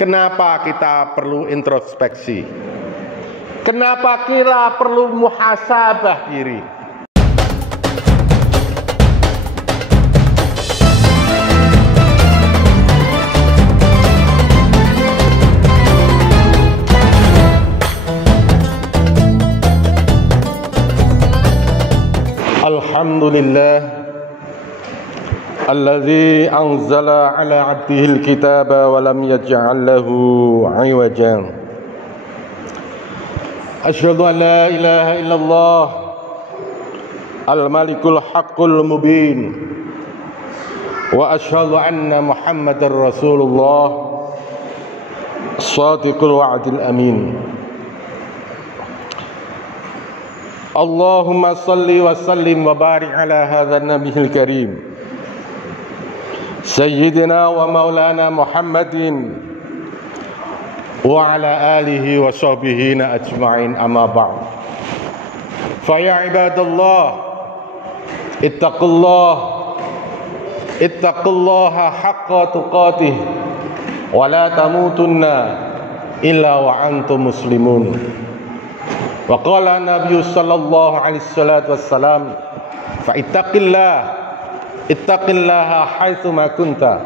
Kenapa kita perlu introspeksi? Kenapa kita perlu muhasabah diri? Alhamdulillah alladzi anzala ala 'abdihi al-kitaba wa lam yaj'al lahu 'iwajan. Asyhadu an la ilaha illallah al-malikul haqqul mubin wa asyhadu anna Muhammadar Rasulullah as-sadiqul wa'dil amin. Allahumma salli wa sallim wa barik ala hadzal nabiyil karim Sayyidina wa maulana Muhammadin wa ala alihi wa sahbihi ajma'in, amma ba'd. Fa ya ibadallah ittaqullaha haqqa tuqatih wa la tamutunna illa wa antum muslimun. Wa qala Nabi sallallahu alaihi wasallam fa ittaqillaha haitsu ma kunta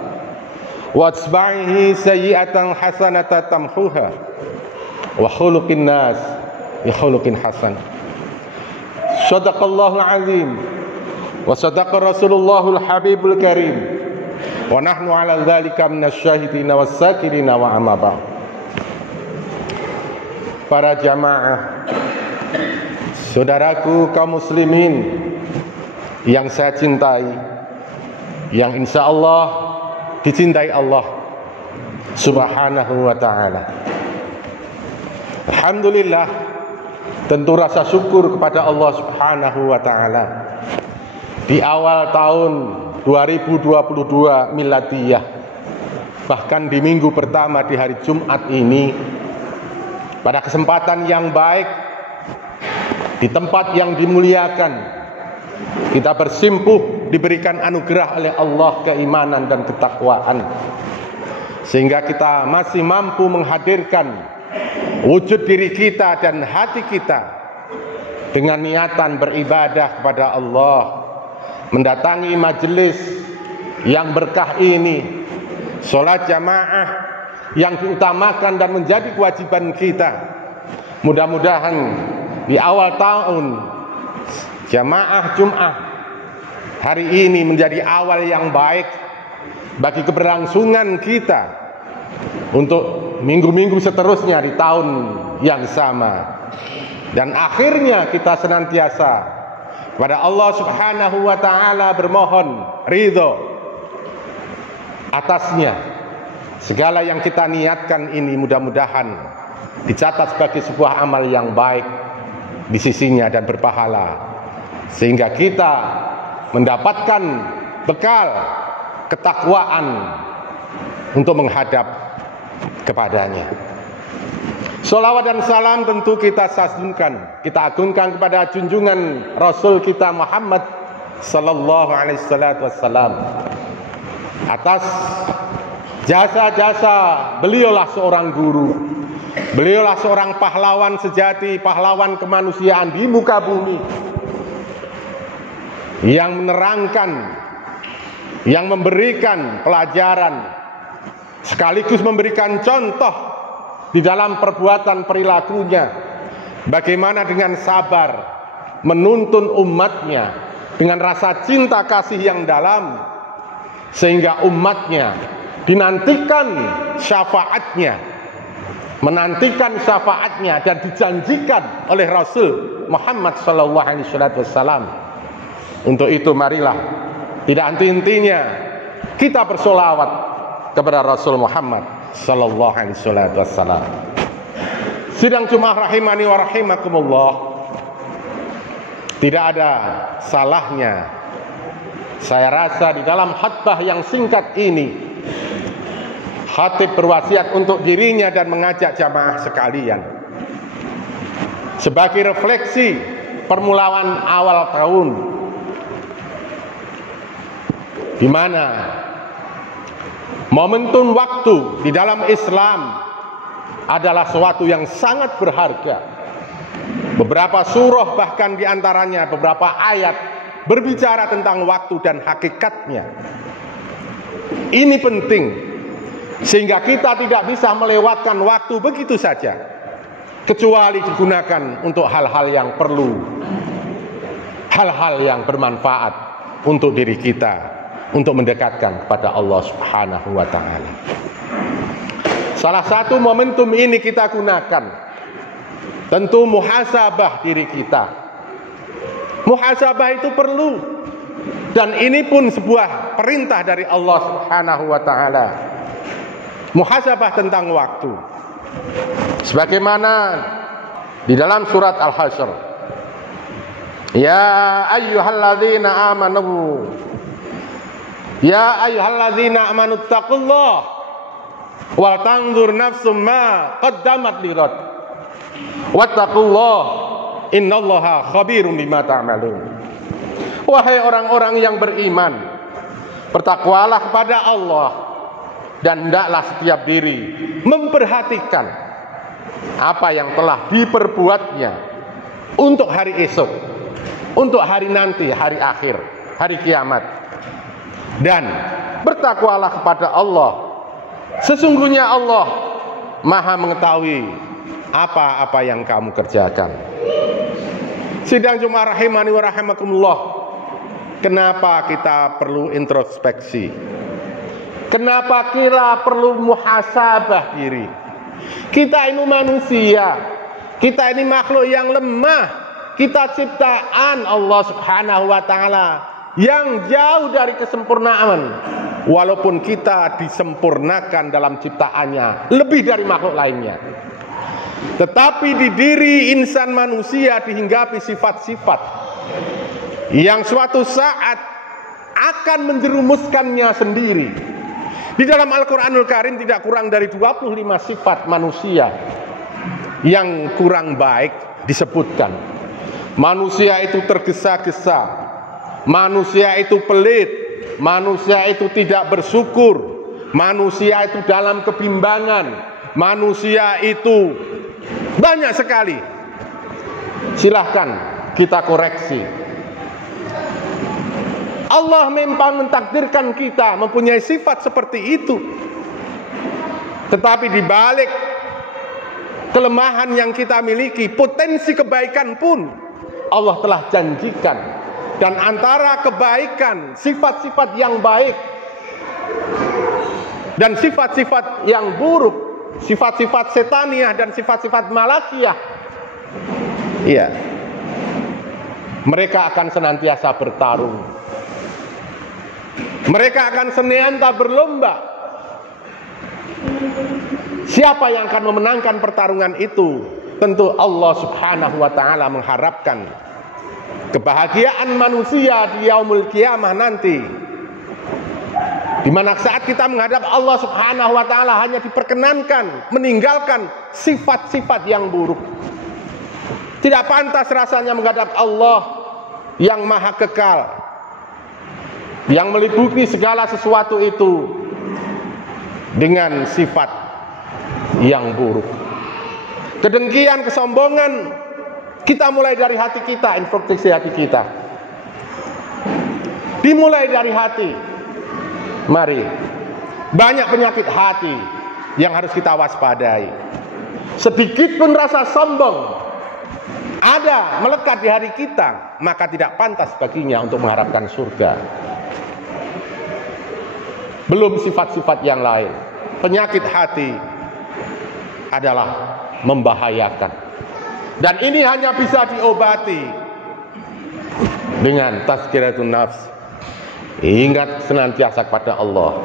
wa atba'ihi sayyi'atan hasanatan tamhuha wa khuluqin nas bi khuluqin hasan. Shadaqallahu azim wa sadaqa Rasulullahul Habibul Karim wa nahnu ala dzalika minasyahidin was-sakirin wa amma ba'd. Para jamaah, saudaraku kaum muslimin yang saya cintai, yang insya Allah dicintai Allah subhanahu wa ta'ala. Alhamdulillah, tentu rasa syukur kepada Allah subhanahu wa ta'ala. Di awal tahun 2022 miladiyah, bahkan di minggu pertama di hari Jumat ini, pada kesempatan yang baik, di tempat yang dimuliakan, kita bersimpuh diberikan anugerah oleh Allah keimanan dan ketakwaan, sehingga kita masih mampu menghadirkan wujud diri kita dan hati kita dengan niatan beribadah kepada Allah, mendatangi majelis yang berkah ini, sholat jamaah yang diutamakan dan menjadi kewajiban kita. Mudah-mudahan di awal tahun jamaah Jumat hari ini menjadi awal yang baik bagi keberlangsungan kita untuk minggu-minggu seterusnya di tahun yang sama, dan akhirnya kita senantiasa kepada Allah subhanahu wa ta'ala bermohon ridho atasnya. Segala yang kita niatkan ini mudah-mudahan dicatat sebagai sebuah amal yang baik di sisinya dan berpahala, sehingga kita mendapatkan bekal ketakwaan untuk menghadap kepadanya. Sholawat dan salam tentu kita sanjungkan, kita agungkan kepada junjungan Rasul kita Muhammad sallallahu alaihi wasallam. Atas jasa-jasa beliaulah seorang guru, beliaulah seorang pahlawan sejati, pahlawan kemanusiaan di muka bumi, yang menerangkan, yang memberikan pelajaran, sekaligus memberikan contoh di dalam perbuatan perilakunya, bagaimana dengan sabar menuntun umatnya dengan rasa cinta kasih yang dalam, sehingga umatnya dinantikan syafaatnya, menantikan syafaatnya, dan dijanjikan oleh Rasul Muhammad sallallahu alaihi wasallam. Untuk itu marilah tidak henti-hentinya kita bersolawat kepada Rasul Muhammad sallallahu alaihi wasallam. Sidang Jumat rahimani wa rahimakumullah, tidak ada salahnya saya rasa di dalam khutbah yang singkat ini khatib berwasiat untuk dirinya dan mengajak jamaah sekalian sebagai refleksi permulaan awal tahun, di mana Momentum waktu di dalam Islam adalah sesuatu yang sangat berharga. Beberapa surah bahkan diantaranya beberapa ayat berbicara tentang waktu dan hakikatnya. Ini penting sehingga kita tidak bisa melewatkan waktu begitu saja, kecuali digunakan untuk hal-hal yang perlu, hal-hal yang bermanfaat untuk diri kita, untuk mendekatkan kepada Allah Subhanahu wa ta'ala. Salah satu momentum ini kita gunakan tentu muhasabah diri kita. Muhasabah itu perlu, dan ini pun sebuah perintah dari Allah Subhanahu wa ta'ala. Muhasabah tentang waktu, sebagaimana di dalam surat Al-Hasyr, ya ayyuhalladzina amanu, ya ayyuhalladzina amanu taqullah wal tanzur nafsum ma qaddamat lighad wattaqullah innallaha khabirum bima ta'malun. Wahai orang-orang yang beriman, bertakwalah kepada Allah dan hendaklah setiap diri memperhatikan apa yang telah diperbuatnya untuk hari esok, untuk hari nanti, hari akhir, hari kiamat. Dan bertakwalah kepada Allah, sesungguhnya Allah Maha mengetahui apa-apa yang kamu kerjakan. Sidang Jumat rahimani wa rahimakumullah, kenapa kita perlu introspeksi? Kenapa kita perlu muhasabah diri? Kita ini manusia, kita ini makhluk yang lemah, kita ciptaan Allah Subhanahu wa ta'ala yang jauh dari kesempurnaan. Walaupun kita disempurnakan dalam ciptaannya lebih dari makhluk lainnya, tetapi di diri insan manusia dihinggapi sifat-sifat yang suatu saat akan menjerumuskannya sendiri. Di dalam Al-Quranul Karim tidak kurang dari 25 sifat manusia yang kurang baik disebutkan. Manusia itu tergesa-gesa, manusia itu pelit, manusia itu tidak bersyukur, manusia itu dalam kebimbangan, manusia itu banyak sekali. Silahkan kita koreksi. Allah memang mentakdirkan kita mempunyai sifat seperti itu, tetapi di balik kelemahan yang kita miliki, potensi kebaikan pun Allah telah janjikan. Dan antara kebaikan, sifat-sifat yang baik dan sifat-sifat yang buruk, sifat-sifat setaniah dan sifat-sifat malakiyah, iya, mereka akan senantiasa bertarung. Mereka akan senantiasa berlomba. Siapa yang akan memenangkan pertarungan itu? Tentu Allah Subhanahu wa ta'ala mengharapkan kebahagiaan manusia di yaumul qiyamah nanti, di mana saat kita menghadap Allah Subhanahu wa ta'ala hanya diperkenankan meninggalkan sifat-sifat yang buruk. Tidak pantas rasanya menghadap Allah yang maha kekal, yang meliputi segala sesuatu itu dengan sifat yang buruk. Kedengkian, kesombongan, kita mulai dari hati kita, introspeksi hati kita. Dimulai dari hati. Mari, banyak penyakit hati yang harus kita waspadai. Sedikit pun rasa sombong ada melekat di hati kita, maka tidak pantas baginya untuk mengharapkan surga. Belum sifat-sifat yang lain. Penyakit hati adalah membahayakan, dan ini hanya bisa diobati dengan tazkiratun nafs, ingat senantiasa kepada Allah,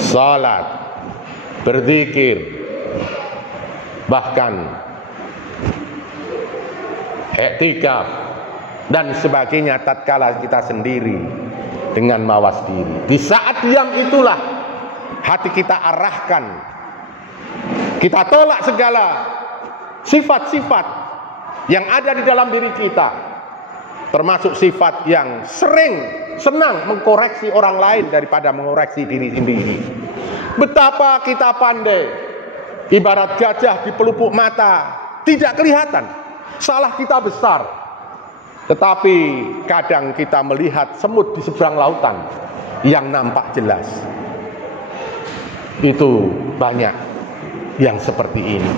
salat, berzikir, bahkan iktikaf dan sebagainya tatkala kita sendiri dengan mawas diri. Di saat diam itulah hati kita arahkan, kita tolak segala sifat-sifat yang ada di dalam diri kita. termasuk sifat yang senang mengkoreksi orang lain daripada mengoreksi diri sendiri. Betapa kita pandai, ibarat gajah di pelupuk mata, tidak kelihatan, salah kita besar. Tetapi kadang kita melihat semut di seberang lautan yang nampak jelas. Itu banyak yang seperti ini.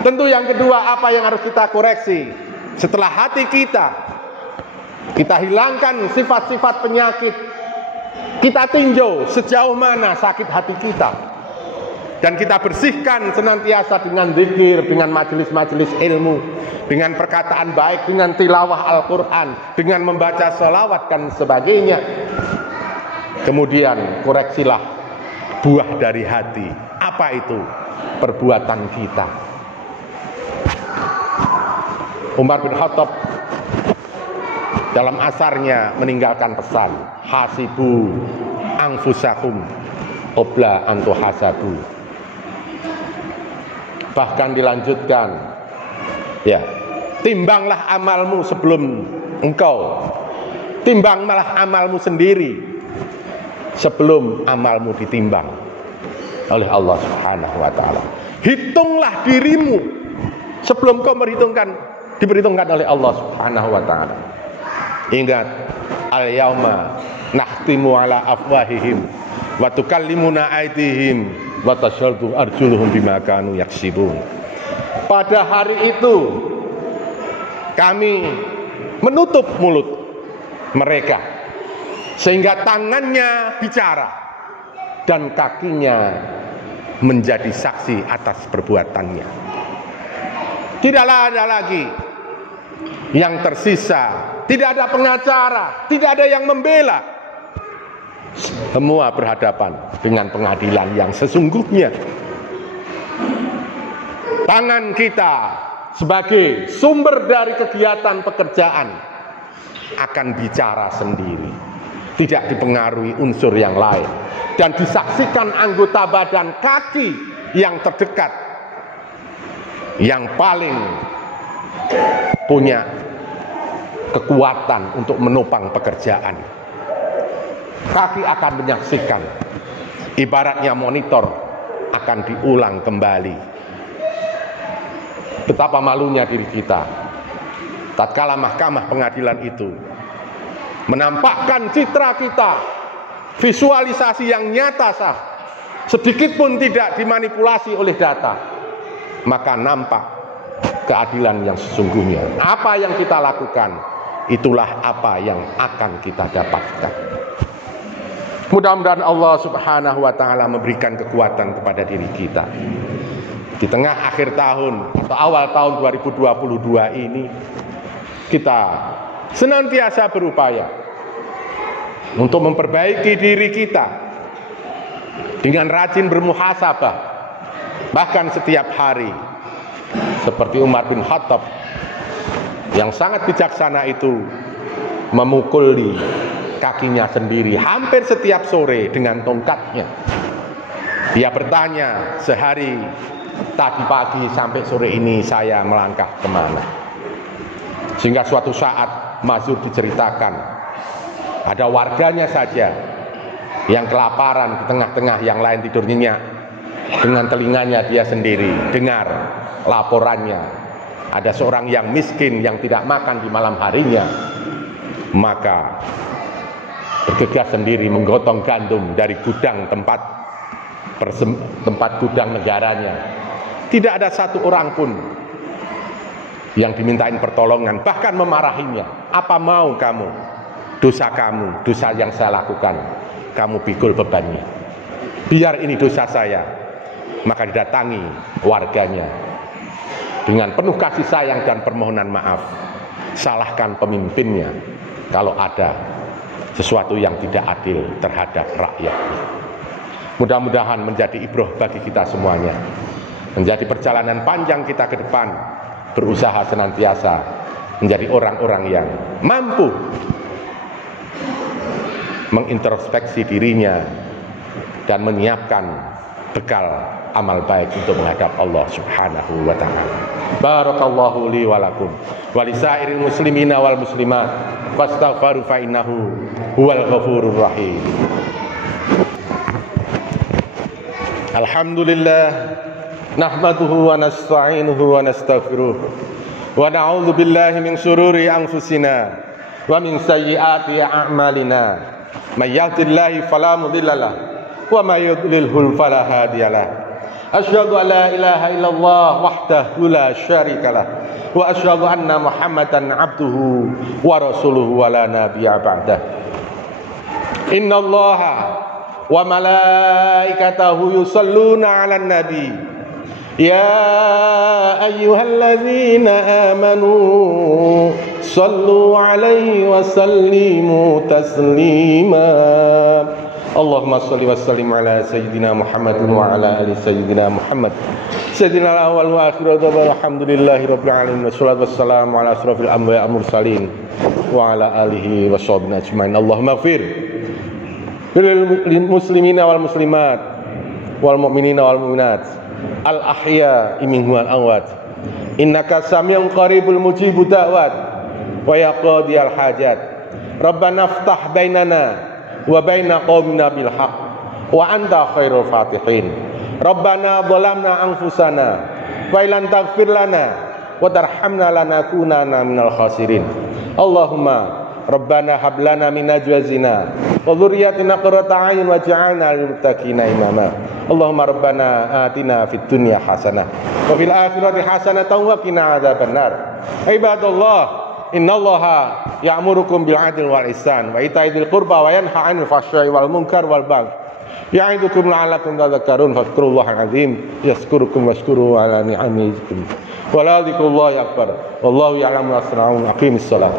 Tentu yang kedua, apa yang harus kita koreksi? Setelah hati kita hilangkan sifat-sifat penyakit, kita tinjau sejauh mana sakit hati kita, dan kita bersihkan senantiasa dengan zikir, dengan majelis-majelis ilmu, dengan perkataan baik, dengan tilawah Al-Quran, dengan membaca sholawat dan sebagainya. Kemudian koreksilah buah dari hati. Apa itu? Perbuatan kita. Umar bin Khattab dalam asarnya meninggalkan pesan, hasibu anfusakum qabla an tuhasabu. Bahkan dilanjutkan, ya, timbanglah amalmu sebelum engkau, timbanglah amalmu sendiri sebelum amalmu ditimbang oleh Allah Subhanahu wa taala. Hitunglah dirimu sebelum kau diperhitungkan oleh Allah Subhanahu wa taala. Ingat, al-yauma nakhtimu ala afwahihim wa tukallimuna aydihim wa tashhadu arjuluhum bima kanu yaksibun. Pada hari itu kami menutup mulut mereka sehingga tangannya bicara dan kakinya menjadi saksi atas perbuatannya. Tidaklah ada lagi yang tersisa, tidak ada pengacara, tidak ada yang membela. Semua berhadapan dengan pengadilan yang sesungguhnya. Tangan kita sebagai sumber dari kegiatan pekerjaan akan bicara sendiri, tidak dipengaruhi unsur yang lain, dan disaksikan anggota badan kaki yang terdekat, yang paling punya kekuatan untuk menopang pekerjaan. Kaki akan menyaksikan, ibaratnya monitor akan diulang kembali. Betapa malunya diri kita tatkala mahkamah pengadilan itu menampakkan citra kita, visualisasi yang nyata sah, sedikit pun tidak dimanipulasi oleh data, maka nampak keadilan yang sesungguhnya. Apa yang kita lakukan, itulah apa yang akan kita dapatkan. Mudah-mudahan Allah Subhanahu wa taala memberikan kekuatan kepada diri kita. Di tengah akhir tahun atau awal tahun 2022 ini, kita senantiasa berupaya untuk memperbaiki diri kita dengan rajin bermuhasabah, bahkan setiap hari. Seperti Umar bin Khattab yang sangat bijaksana itu memukuli kakinya sendiri hampir setiap sore dengan tongkatnya. Dia bertanya, sehari tadi pagi sampai sore ini saya melangkah kemana? Sehingga suatu saat masyhur diceritakan, ada warganya saja yang kelaparan di tengah-tengah yang lain tidur nyenyak. Dengan telinganya dia sendiri dengar laporannya, ada seorang yang miskin yang tidak makan di malam harinya, maka bergegas sendiri menggotong gandum dari gudang tempat gudang negaranya. Tidak ada satu orang pun yang dimintain pertolongan, bahkan memarahinya. Apa mau kamu? Dosa kamu, dosa yang saya lakukan, kamu pikul bebannya. Biar ini dosa saya. Maka didatangi warganya dengan penuh kasih sayang dan permohonan maaf. Salahkan pemimpinnya kalau ada sesuatu yang tidak adil terhadap rakyatnya. Mudah-mudahan menjadi ibrah bagi kita semuanya, menjadi perjalanan panjang kita ke depan, berusaha senantiasa menjadi orang-orang yang mampu mengintrospeksi dirinya dan menyiapkan bekal amal baik untuk menghadap Allah Subhanahu wa taala. Barakallahu li wa lakum wa lisairil muslimina wal muslimat fastaghfiru fa innahu huwal ghafurur rahim. Alhamdulillah nahmaduhu wa nasta'inuhu wa nastaghfiruh wa na'udzu billahi min syururi anfusina wa min sayyiati a'malina. May yahdihillahu fala mudilla lahu wa may yudlilhu fala hadiya lahu. Asyhadu an la ilaha illallah wahdahu la syarika lah wa asyhadu anna Muhammadan abduhu wa rasuluhu wa la nabiyya ba'dah. Innallaha wa malaikatahu yusalluna 'alan nabi ya ayyuhalladzina amanu sallu 'alaihi wa sallimu taslima. Allahumma shalli wa sallim ala sayyidina Muhammadin wa ala ali sayyidina Muhammad sayyidina al-awwal wa akhir walhamdulillahi rabbil alamin wassalatu wassalamu ala asrofil anbiya'i wal mursalin wa ala alihi wa sahbihi ajmain. Allahumma ighfir lil muslimina wal muslimat wal mu'minina wal mu'minat al ahya'i minhum wal amwat innaka sami'un qaribul mujibud da'wat wa yaqdiyal hajat. Rabbana iftah bainana wa baina qaumina bil haqq wa anta khairul fatihin. Rabbana dhalamna anfusana wa illam taghfir lana wa tarhamna lanakunanna minal khasirin. Allahumma Rabbana hab lana min azwajina wa dhurriyyatina qurrata a'yun waj'alna lil muttaqina imama. Allahumma Rabbana atina fid dunya hasanah wa fil akhirati hasanatan wa qina adzabannar. Ibadallah, innallaha ya'murukum bil 'adli wal ihsan wa ita'i dzil qurba wa yanha 'anil fahsya'i wal munkar wal baghi. Ya'idukum la'allakum tadhakkarun. Fadhkurullahal 'azim yazkurukum washkuru 'ala ni'amihi. Wa la dzikrullahi akbar. Wallahu ya'lamu ma tasna'un. Aqimis shalah.